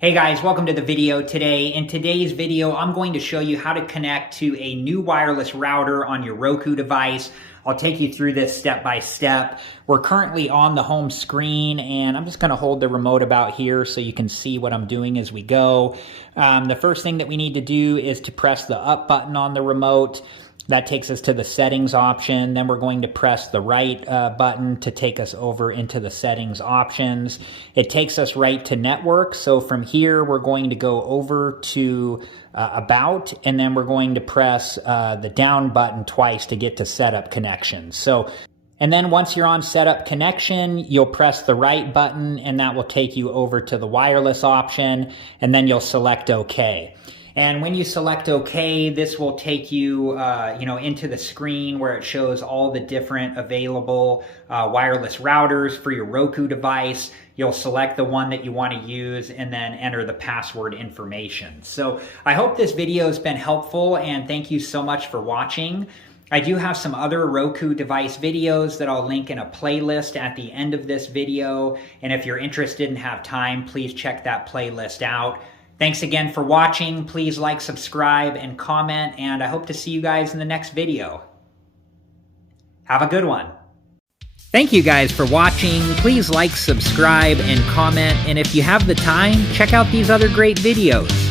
Hey guys, welcome to the video today. In today's video, I'm going to show you how to connect to a new wireless router on your Roku device. I'll take you through this step by step. We're currently on the home screen and I'm just going to hold the remote about here so you can see what I'm doing as we go. The first thing that we need to do is to press the up button on the remote. That takes us to the settings option. Then we're going to press the right button to take us over into the settings options. It takes us right to network. So from here, we're going to go over to about, and then we're going to press the down button twice to get to setup connections. And then once you're on setup connection, you'll press the right button and that will take you over to the wireless option, and then you'll select OK. And when you select OK, this will take you, into the screen where it shows all the different available wireless routers for your Roku device. You'll select the one that you want to use and then enter the password information. So I hope this video has been helpful and thank you so much for watching. I do have some other Roku device videos that I'll link in a playlist at the end of this video. And if you're interested and have time, please check that playlist out. Thanks again for watching. Please like, subscribe, and comment, and I hope to see you guys in the next video. Have a good one. Thank you guys for watching. Please like, subscribe, and comment, and if you have the time, check out these other great videos.